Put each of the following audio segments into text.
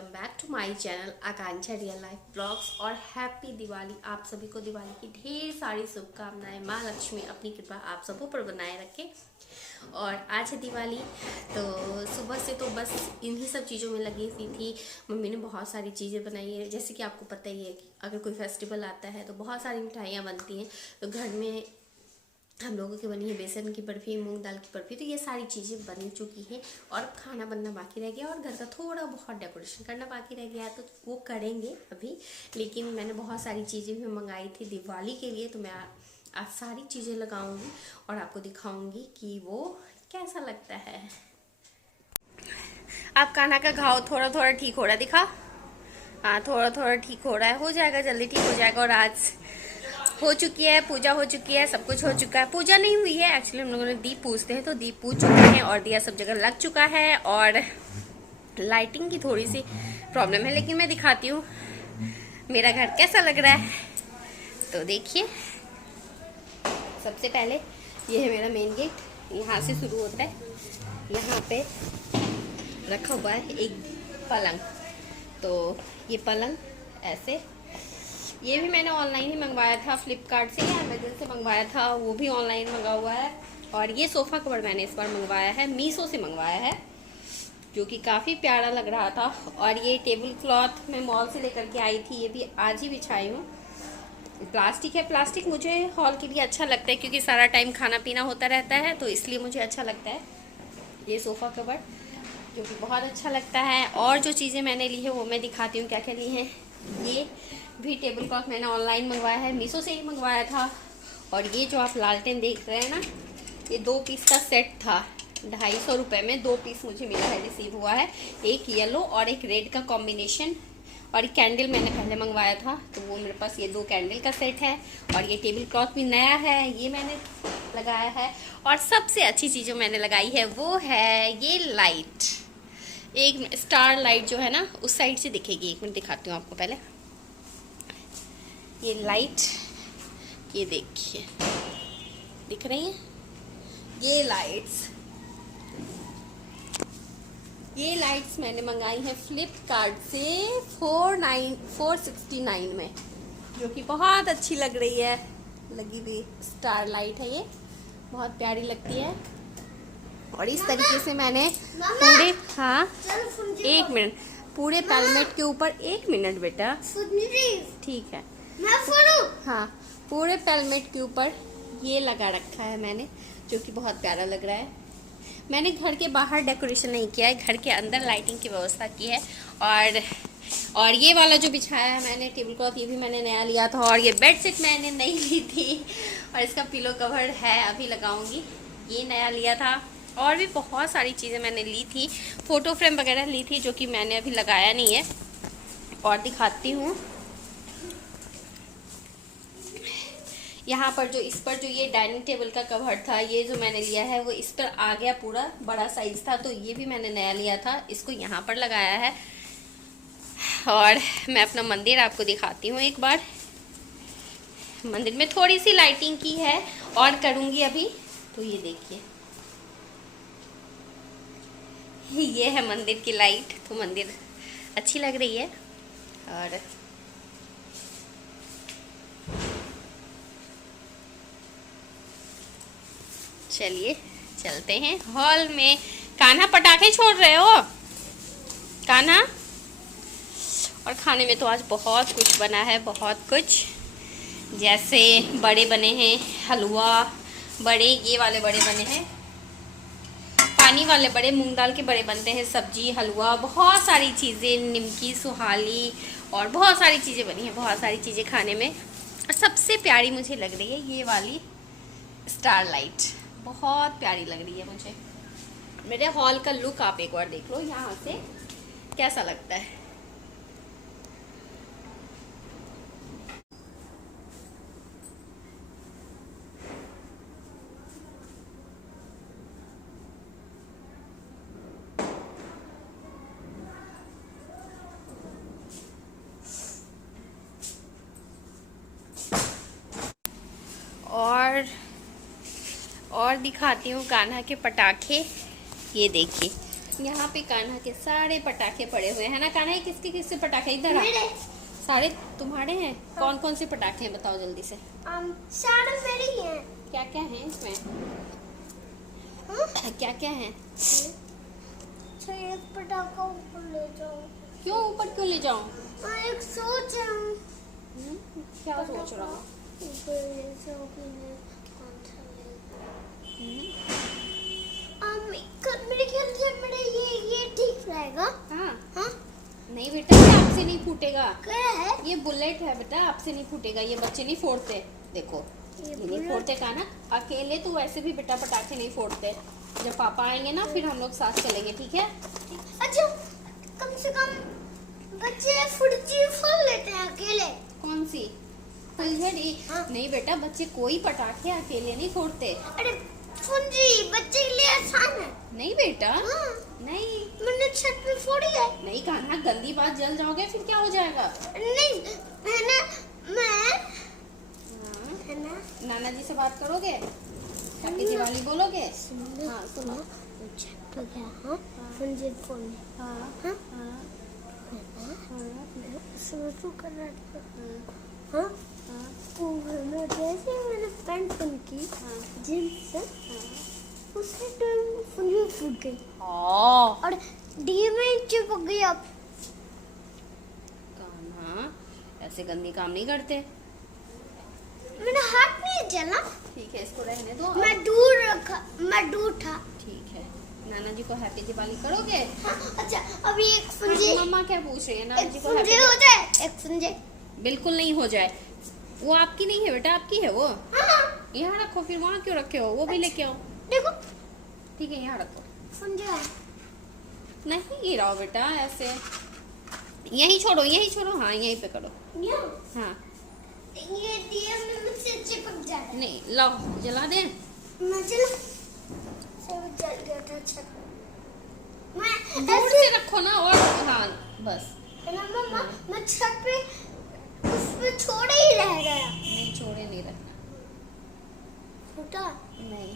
Welcome back to my channel Akanksha real life blogs. और happy Diwali. आप सभी को दिवाली की ढेर सारी शुभकामनाएं। माँ लक्ष्मी अपनी कृपा आप सबों पर बनाए रखे। और आज है दिवाली, तो सुबह से तो बस इन्हीं सब चीज़ों में लगी हुई थी। मम्मी ने बहुत सारी चीज़ें बनाई है। जैसे कि आपको पता ही है कि अगर कोई फेस्टिवल आता है तो बहुत सारी मिठाइयाँ बनती हैं। तो घर में हम लोगों की बनी है बेसन की बर्फ़ी, मूंग दाल की बर्फ़ी। तो ये सारी चीज़ें बन चुकी हैं और खाना बनना बाकी रह गया और घर का थोड़ा बहुत डेकोरेशन करना बाकी रह गया है, तो वो करेंगे अभी। लेकिन मैंने बहुत सारी चीज़ें भी मंगाई थी दिवाली के लिए, तो मैं आज सारी चीज़ें लगाऊंगी और आपको दिखाऊंगी कि वो कैसा लगता है। आप कान्हा का घाव थोड़ा थोड़ा ठीक हो रहा है, दिखा। हाँ, थोड़ा थोड़ा ठीक हो रहा है, हो जाएगा, जल्दी ठीक हो जाएगा। और आज हो चुकी है पूजा, हो चुकी है, सब कुछ हो चुका है। पूजा नहीं हुई है एक्चुअली, हम लोगों ने दीप पूजते हैं तो दीप पूज चुके हैं और दिया सब जगह लग चुका है। और लाइटिंग की थोड़ी सी प्रॉब्लम है, लेकिन मैं दिखाती हूँ मेरा घर कैसा लग रहा है। तो देखिए, सबसे पहले ये है मेरा मेन गेट, यहाँ से शुरू होता है। यहाँ पे रखा हुआ है एक पलंग, तो ये पलंग ऐसे, ये भी मैंने ऑनलाइन ही मंगवाया था, फ्लिपकार्ट से या अमेजन से मंगवाया था, वो भी ऑनलाइन मंगा हुआ है। और ये सोफ़ा कवर मैंने इस बार मंगवाया है, मीशो से मंगवाया है, जो कि काफ़ी प्यारा लग रहा था। और ये टेबल क्लॉथ मैं मॉल से लेकर के आई थी, ये भी आज ही बिछाई हूँ। प्लास्टिक है, प्लास्टिक मुझे हॉल के लिए अच्छा लगता है क्योंकि सारा टाइम खाना पीना होता रहता है, तो इसलिए मुझे अच्छा लगता है ये सोफ़ा कवर, जो कि बहुत अच्छा लगता है। और जो चीज़ें मैंने ली है वो मैं दिखाती हूँ क्या क्या ली हैं। ये भी टेबल क्लॉथ मैंने ऑनलाइन मंगवाया है, मीशो से ही मंगवाया था। और ये जो आप लालटेन देख रहे हैं ना, ये 2 पीस का सेट था, 250 रुपये में 2 पीस मुझे मिला है, रिसीव हुआ है। एक येलो और एक रेड का कॉम्बिनेशन। और कैंडल मैंने पहले मंगवाया था, तो वो मेरे पास ये 2 कैंडल का सेट है। और ये टेबल क्लॉथ भी नया है, ये मैंने लगाया है। और सबसे अच्छी चीज़ जो मैंने लगाई है वो है ये लाइट, एक स्टार लाइट जो है ना उस साइड से दिखेगी। एक मिनट दिखाती हूँ आपको पहले। ये लाइट, ये देखिए, दिख रही है ये लाइट्स मैंने मंगाई है फ्लिपकार्ट से 469 में, जो कि बहुत अच्छी लग रही है। लगी हुई स्टार लाइट है, ये बहुत प्यारी लगती है। और इस तरीके से मैंने पूरे, हाँ एक मिनट, पूरे पैलेट के ऊपर, 1 मिनट बेटा, ठीक है, हाँ, पूरे पैलेट के ऊपर ये लगा रखा है मैंने, जो कि बहुत प्यारा लग रहा है। मैंने घर के बाहर डेकोरेशन नहीं किया है, घर के अंदर लाइटिंग की व्यवस्था की है। और ये वाला जो बिछाया है मैंने टेबल क्लॉथ, ये भी मैंने नया लिया था। और ये बेडशीट मैंने नहीं ली थी, और इसका पिलो कवर है, अभी लगाऊंगी, ये नया लिया था। और भी बहुत सारी चीज़ें मैंने ली थी, फ़ोटो फ्रेम वगैरह ली थी, जो कि मैंने अभी लगाया नहीं है। और दिखाती हूँ, यहाँ पर जो, इस पर जो ये डाइनिंग टेबल का कवर था, ये जो मैंने लिया है वो इस पर आ गया, पूरा बड़ा साइज था, तो ये भी मैंने नया लिया था, इसको यहाँ पर लगाया है। और मैं अपना मंदिर आपको दिखाती हूँ एक बार। मंदिर में थोड़ी सी लाइटिंग की है और करूँगी अभी, तो ये देखिए, ये है मंदिर की लाइट, तो मंदिर अच्छी लग रही है। और चलिए चलते हैं हॉल में। कान्हा पटाखे छोड़ रहे हो कान्हा? और खाने में तो आज बहुत कुछ बना है, बहुत कुछ। जैसे बड़े बने हैं, हलवा बड़े, ये वाले बड़े बने हैं, पानी वाले बड़े, मूंग दाल के बड़े बनते हैं, सब्जी, हलवा, बहुत सारी चीज़ें, निमकी, सुहाली, और बहुत सारी चीज़ें बनी हैं, बहुत सारी चीज़ें खाने में। और सबसे प्यारी मुझे लग रही है ये वाली स्टार लाइट, बहुत प्यारी लग रही है मुझे। मेरे हॉल का लुक आप एक बार देख लो, यहाँ से कैसा लगता है। और दिखाती हूँ कान्हा के पटाखे, ये देखिए, यहाँ पे कान्हा के सारे पटाखे पड़े हुए हैं ना कान्हा, ये किसके किसके पटाखे इधर आ? सारे तुम्हारे हैं? कौन कौन से पटाखे हैं बताओ जल्दी से। सारे मेरे ही हैं। क्या क्या है इसमें? क्या क्या है? अच्छा एक पटाखा ऊपर ले जाओ। क्यों ऊपर क्यों ले जाऊं? एक सोच रहा हूँ। क्या सोच रहा हूँ? ऊपर ले जाओ कि मैं कौन सा मेरे ख्याल से मेरा ये ठीक रहेगा। हाँ हाँ नहीं बेटा, ये आपसे नहीं फूटेगा। क्या है? ये बुलेट है बेटा, आपसे नहीं फूटेगा। ये बच्चे नहीं फोड़ते, देखो ये नहीं फोड़ते कान्हा। अकेले तो वैसे भी बेटा पटाखे नहीं फोड़ते। जब पापा आएंगे ना फिर हम लोग साथ चलेंगे, ठीक है? अच्छा कम से कम बच्चे फुर्ती फोड़ लेते हैं अकेले। कौन सी फुलझड़ी? हाँ। नहीं बेटा, बच्चे कोई पटाखे अकेले नहीं फोड़ते। अरे फुंजी बच्चे के लिए आसान है। नहीं बेटा। हाँ। नहीं मैंने छत पे फोड़ी है। नहीं कान्हा, गंदी बात, जल जाओगे फिर क्या हो जाएगा? नहीं है ना, मैं हाँ। है ना। नाना जी से बात करोगे? हैप्पी दिवाली बोलोगे? हाँ सुनो। छत पे गया हाँ फुंजी फोड़ने। हाँ हाँ हाँ शुरू कर रहा था। हाँ हाँ हाँ वो मैं जैसे मैंने पैंट पहन की हाँ जींस से हाँ। उसी टाइम फुंजी फूट गई हाँ और डी में चिपक गई। अब कान्हा ऐसे गंदी काम नहीं करते। मेरा हाथ नहीं जला। ठीक है, इसको रहने दो। मैं दूर रखा, मैं दूर था। ठीक है, नाना जी को हैप्पी दिवाली करोगे? हाँ, अच्छा अभी एक फुंजी मम्मा क्या पूछ रही है? नाना एक जी को फुंजी हैप्पी। हो जाए। एक फुंजी बिल्कुल नहीं हो जाए, वो आपकी नहीं है बेटा, आपकी है वो। हाँ यहाँ रखो, फिर वहाँ क्यों रखे हो? वो भी लेके आओ। देखो ठीक है, यहाँ रखो। फुंजी है। नहीं गिराओ बेटा ऐसे, यहीं छोड़ो, यहीं छोड़ो। हाँ यहीं पे करो। हाँ ये दिया में मुझसे चिपक जाए। नहीं लाओ, जला दे। मैं चला सब जल गया था छत। मैं दूर से रखो ना। और हाँ बस। ना मम्मा मैं छत पे उस पे छोड़े ही रह गया। नहीं छोड़े नहीं रखना। फूटा नहीं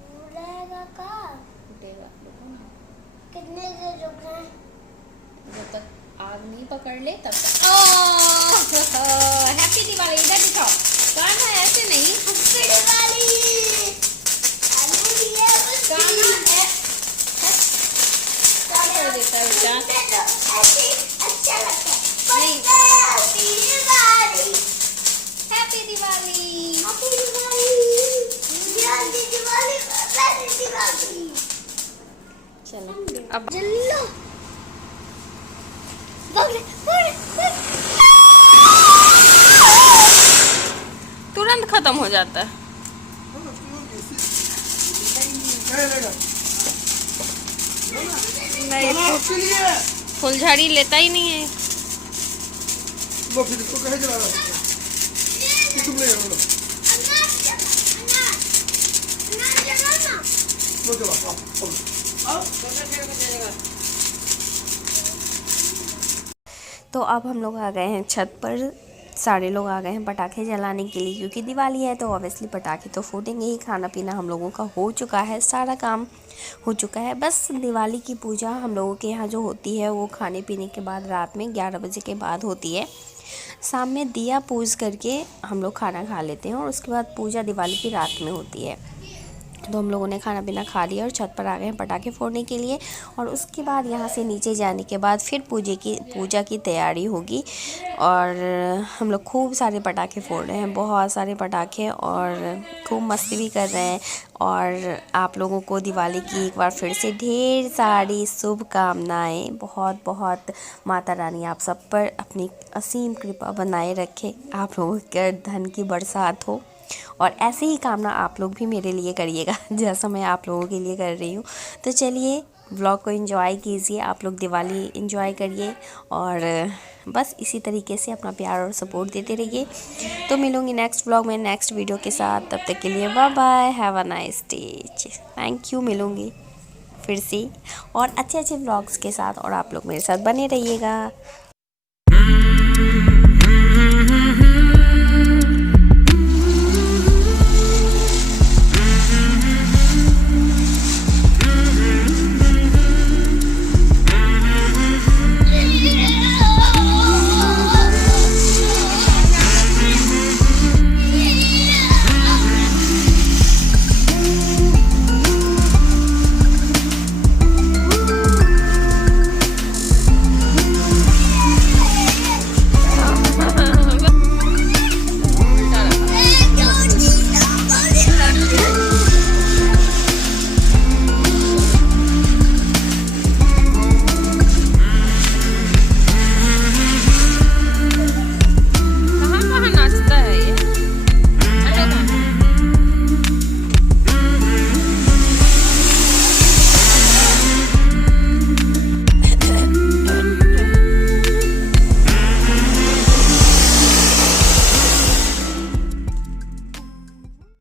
वो रहेगा का। फूटेगा, रुको ना। कितने देर रुकना है? जब तक आग नहीं पकड़ ले तब तक। हैप्पी दिवाली इधर दिखाओ। कान्हा ऐसे नहीं। हैप्पी दिवाली। आलू दिया बस। कान्हा कर देता है बेटा। ऐसे अच्छा लगता है। नहीं। Happy Diwali. Happy Diwali. Happy Diwali. Happy Diwali. Happy Diwali. चलो अब चलो तुरंत खत्म हो जाता है। नहीं फुलझड़ी लेता ही नहीं है। फिर इसको कहे जला रहा है? कि तुम ले जाओ लो। लो चला तो अब हम लोग आ गए हैं छत पर। सारे लोग आ गए हैं पटाखे जलाने के लिए, क्योंकि दिवाली है तो ऑब्वियसली पटाखे तो फूटेंगे ही। खाना पीना हम लोगों का हो चुका है, सारा काम हो चुका है। बस दिवाली की पूजा हम लोगों के यहाँ जो होती है वो खाने पीने के बाद रात में 11 बजे के बाद होती है। शाम में दिया पूज करके हम लोग खाना खा लेते हैं और उसके बाद पूजा दिवाली की रात में होती है। तो हम लोगों ने खाना पीना खा लिया और छत पर आ गए हैं पटाखे फोड़ने के लिए। और उसके बाद यहाँ से नीचे जाने के बाद फिर पूजा की तैयारी होगी। और हम लोग खूब सारे पटाखे फोड़ रहे हैं, बहुत सारे पटाखे, और खूब मस्ती भी कर रहे हैं। और आप लोगों को दिवाली की एक बार फिर से ढेर सारी शुभकामनाएं। बहुत बहुत माता रानी आप सब पर अपनी असीम कृपा बनाए रखे, आप लोगों के धन की बरसात हो। और ऐसे ही कामना आप लोग भी मेरे लिए करिएगा जैसा मैं आप लोगों के लिए कर रही हूँ। तो चलिए व्लॉग को एंजॉय कीजिए, आप लोग दिवाली एंजॉय करिए और बस इसी तरीके से अपना प्यार और सपोर्ट देते रहिए। तो मिलूँगी नेक्स्ट व्लॉग में नेक्स्ट वीडियो के साथ। तब तक के लिए bye bye, have a nice day, thank you. मिलूँगी फिर से और अच्छे अच्छे व्लॉग्स के साथ और आप लोग मेरे साथ बने रहिएगा।